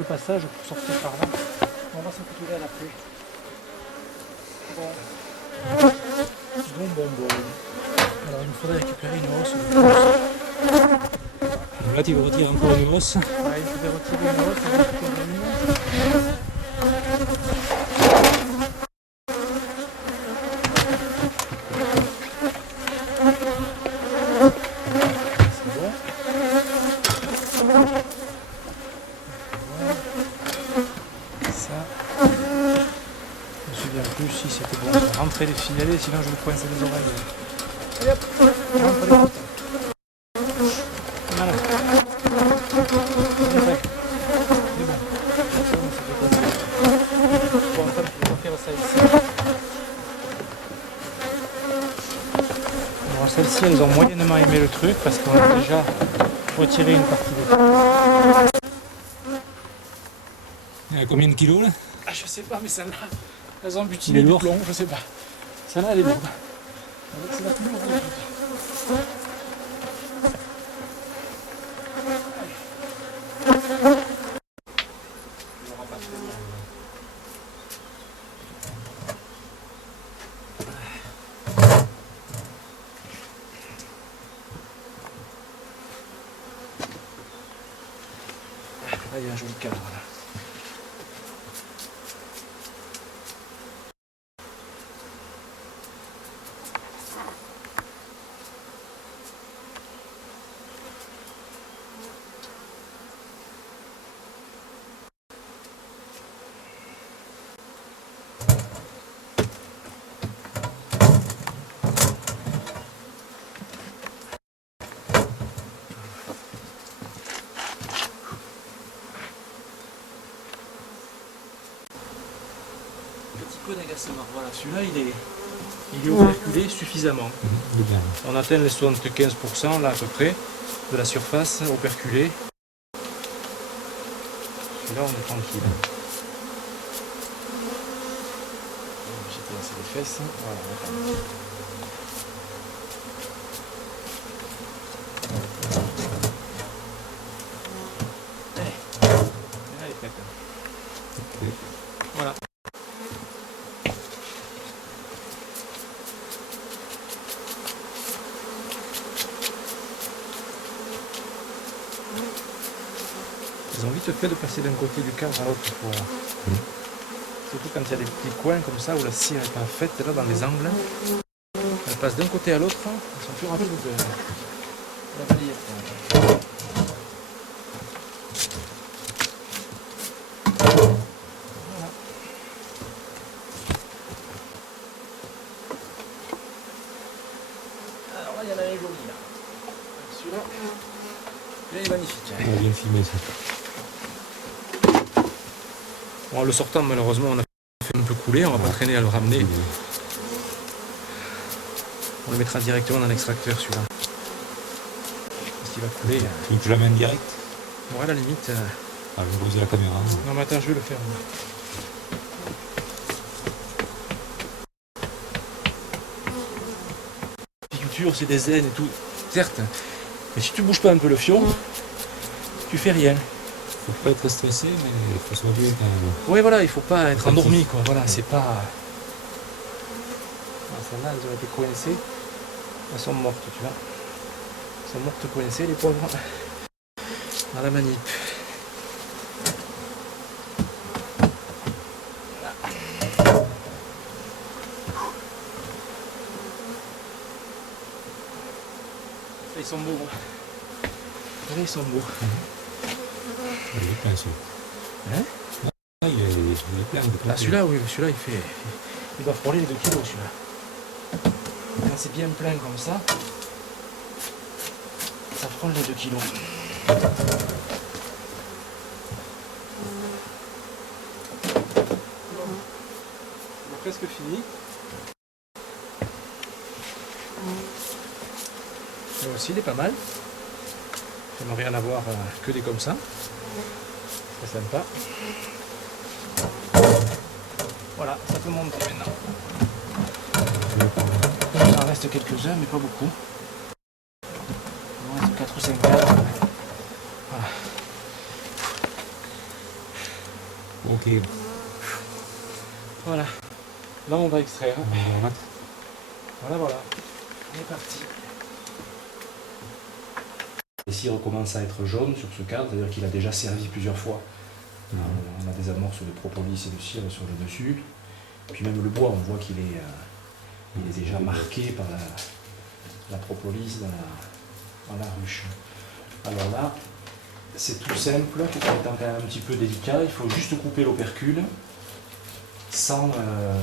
le passage pour sortir par là. On va s'occuper à la pluie. Bon. Alors il me faudrait récupérer une hausse. Là tu veux retirer encore une hausse. Ouais, il me faudrait retirer une hausse. C'est bon. Ça. Je me souviens plus si c'était bon. Rentrer les filets, sinon je vous coince les oreilles. Allez hop, rentre les boutons. Voilà. C'est bon. Bon, on va faire ça ici. Alors celles-ci, elles ont moyennement aimé le truc parce qu'on a déjà retiré une partie des... Il y a combien de kilos là? Ah, je sais pas, mais celle-là, elles ont Il butiné est du lourd. plomb, je sais pas. Celle-là, elle est lourde. C'est la plus lourde du truc. Là, il y a un joli cadre. Là. Petit peu d'agacement. Voilà, celui-là, il est operculé suffisamment. Il est bien. On atteint les 75% là à peu près de la surface operculée. Celui-là, on est tranquille. J'ai lancé les fesses. Voilà, on est tranquille. Elle est faite. Voilà. Ils ont vite fait de passer d'un côté du cadre à l'autre. Surtout quand il y a des petits coins comme ça où la cire n'est pas faite, là dans les angles. Elles passent d'un côté à l'autre, elles sont plus rapides que la balayette. Voilà. Alors là, il y en a un joli là. Celui-là, il est magnifique. On va bien filmer ça. Bon, le sortant, malheureusement, on a fait un peu couler, on va pas traîner à le ramener. On le mettra directement dans l'extracteur celui-là. Parce qu'il va couler. Tu veux que je l'amène direct? Bon, à la limite. Ah, je vais poser la caméra. Non, mais attends, je vais le faire. L'apiculture, c'est des ailes et tout, certes. Mais si tu bouges pas un peu le fion, tu fais rien. Faut pas être stressé, mais il faut se réveiller quand même. Oui, voilà, il faut pas être Attentif. endormi, quoi. Voilà, c'est pas. Ah, celles-là, elles ont été coincées. Elles sont mortes, tu vois. Elles sont mortes coincées, les pauvres. Dans la manip. Ils sont beaux. Ils sont beaux. Il est plein celui. Hein? Ah, il est plein de Là, celui-là, oui, celui-là, il doit frôler les 2 kilos, celui-là. Quand c'est bien plein comme ça frôle les 2 kilos. On a presque fini. Là aussi, il est pas mal. J'aimerais rien avoir que des comme ça. C'est sympa. Voilà, ça peut monter maintenant. Il en reste quelques-uns, mais pas beaucoup. Il en reste 4 ou 5 cadres. Voilà. Ok. Voilà. Là, on va extraire. Voilà. Voilà. On est parti. Les cires commencent à être jaunes sur ce cadre, c'est-à-dire qu'il a déjà servi plusieurs fois. On a des amorces de propolis et de cire sur le dessus. Puis même le bois, on voit qu'il est, il est déjà marqué par la propolis dans la ruche. Alors là, c'est tout simple, tout en étant quand même un petit peu délicat. Il faut juste couper l'opercule sans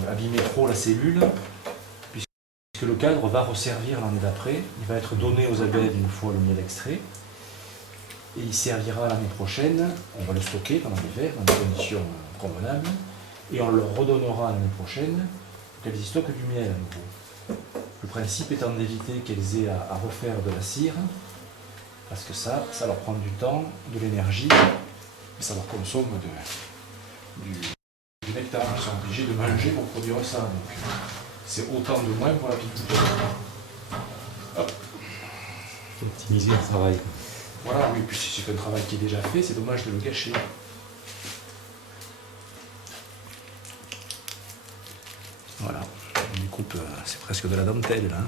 abîmer trop la cellule, puisque le cadre va resservir l'année d'après. Il va être donné aux abeilles une fois le miel extrait. Et il servira l'année prochaine, on va le stocker pendant l'hiver, dans des conditions convenables, et on le redonnera l'année prochaine pour qu'elles y stockent du miel à nouveau. Le principe étant d'éviter qu'elles aient à refaire de la cire, parce que ça leur prend du temps, de l'énergie, et ça leur consomme du nectar. Ils sont obligés de manger pour produire ça, donc c'est autant de moins pour l'apiculteur. Hop. Optimiser le travail. Voilà, oui, puis si c'est un travail qui est déjà fait, c'est dommage de le gâcher. Voilà, on découpe, c'est presque de la dentelle là,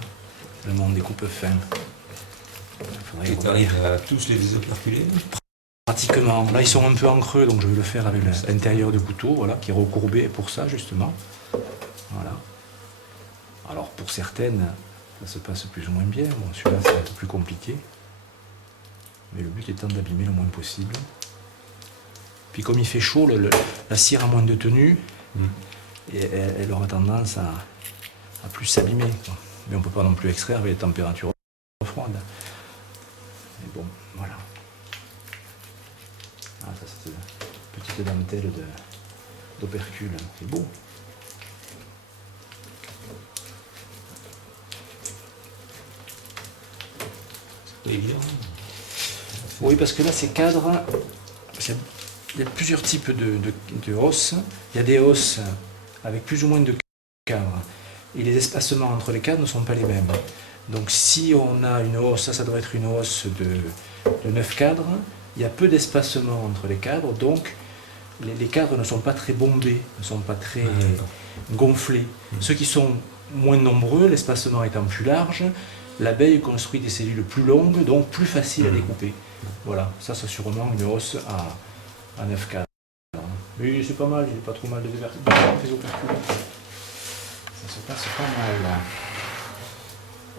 tellement on découpe fin. Et tu arrives à tous les désoperculer? Pratiquement, là ils sont un peu en creux, donc je vais le faire avec l'intérieur du couteau, voilà, qui est recourbé pour ça justement. Voilà. Alors pour certaines, ça se passe plus ou moins bien, bon, celui-là c'est un peu plus compliqué. Mais le but étant d'abîmer le moins possible. Puis comme il fait chaud, la cire a moins de tenue, et elle aura tendance à plus s'abîmer. Mais on ne peut pas non plus extraire avec les températures froides. Mais bon, voilà. Ah, ça c'est une petite dentelle d'opercule, c'est beau. C'est évident. Oui, parce que là, ces cadres, il y a plusieurs types de hausses. Il y a des hausses avec plus ou moins de cadres. Et les espacements entre les cadres ne sont pas les mêmes. Donc si on a une hausse, ça doit être une hausse de 9 cadres, il y a peu d'espacement entre les cadres, donc les cadres ne sont pas très bombés, ne sont pas très gonflés. Ceux qui sont moins nombreux, l'espacement étant plus large, l'abeille construit des cellules plus longues, donc plus faciles à découper. Voilà, ça c'est sûrement une hausse à 9 cadres. Mais c'est pas mal, j'ai pas trop mal de opercules. Ça se passe pas mal.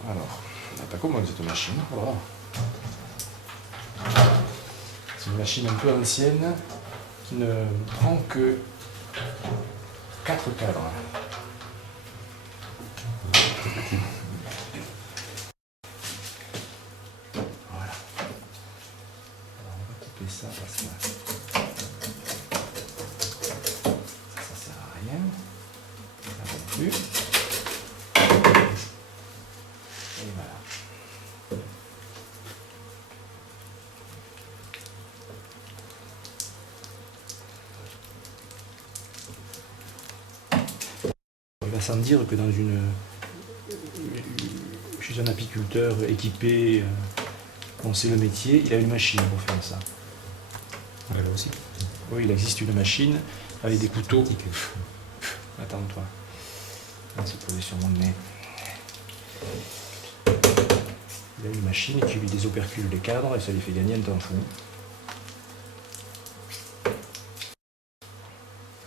Alors, on pas commode cette machine. Voilà. C'est une machine un peu ancienne qui ne prend que 4 cadres. Voilà. Alors on va couper ça parce que ça sert à rien. Ça non plus. Et voilà. Il va sans dire que chez un apiculteur équipé, on sait le métier, il a une machine pour faire ça. Ouais, là aussi. Oui, il existe une machine avec des couteaux. Attends-toi. On va se poser sur mon nez. Il a une machine qui lui désopercule les cadres et ça lui fait gagner un temps fou.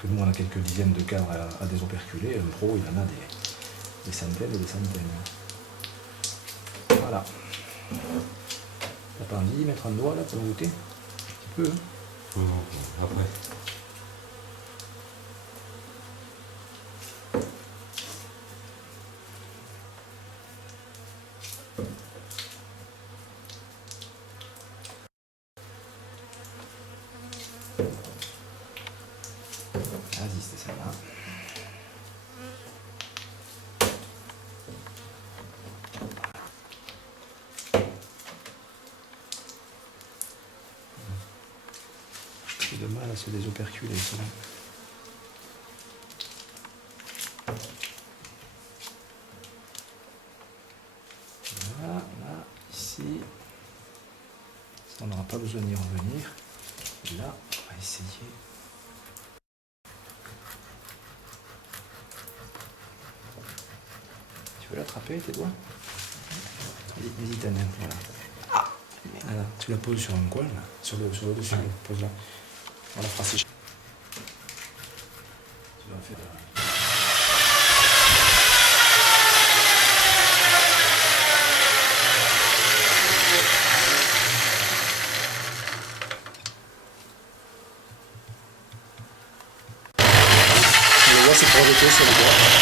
Que nous, on a quelques dizaines de cadres à désoperculer. Un pro, il en a des centaines et des centaines. Voilà. T'as pas envie d'y mettre un doigt là pour le goûter? Un petit peu, hein? Non, après. Vas-y, c'était celle-là. J'ai de mal à se désoperculer, ça. Voilà, là, ici. Ça, on n'aura pas besoin d'y revenir. Et là, on va essayer. peux l'attraper, tes doigts? Vas-y, ta main, voilà. Voilà, tu la poses sur un coin, là, sur le dessus, pose-la. On la fera sécher. Tu vas faire... Le bois, c'est pour jeter sur le bois.